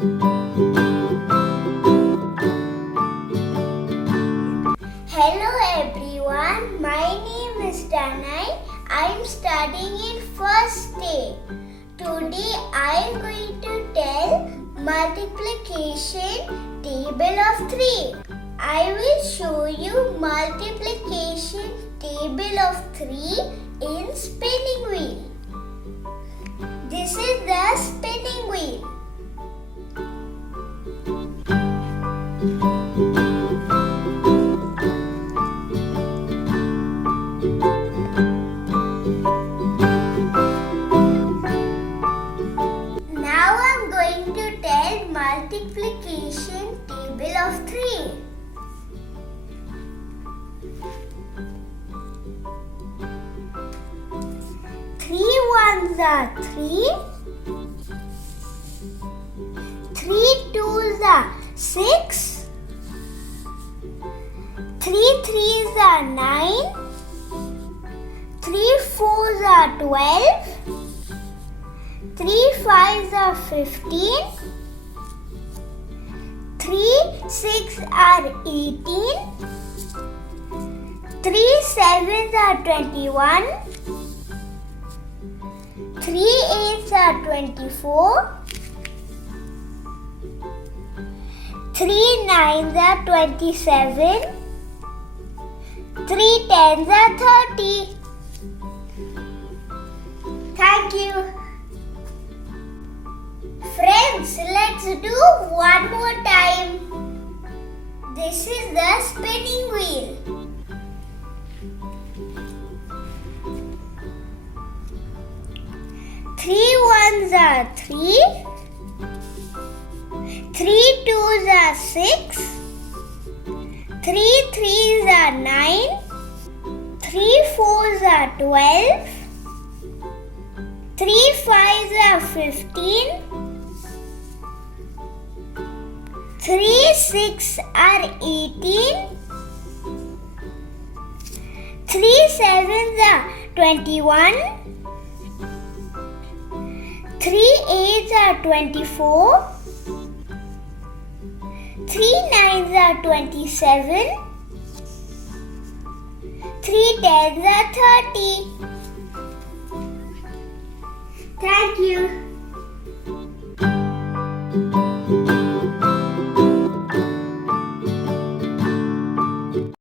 Hello everyone, my name is Tanay. I am studying in first day. Today I am going to tell multiplication table of 3. I will show you multiplication table of 3 in spinning wheel. This is the spinning wheel. Now I am going to tell multiplication table of 3. Three ones are 3. 3 twos are 6. 3 threes are 9. 3 fours are 12. 3 fives are 15. 3 6 are 18. 3 sevens are 21. 3 eights are 24. 3 nines are 27. 3 tens are 30. Thank you. Friends, let's do one more time. This is the spinning wheel. Three ones are 3. 3 twos are 6. 3 threes are 9. 3 fours are 12. 3 fives are 15. 3 6 are 18. 3 sevens are 21. 3 eights are 24. 3 nines are 27. 3 tens are 30. Thank you.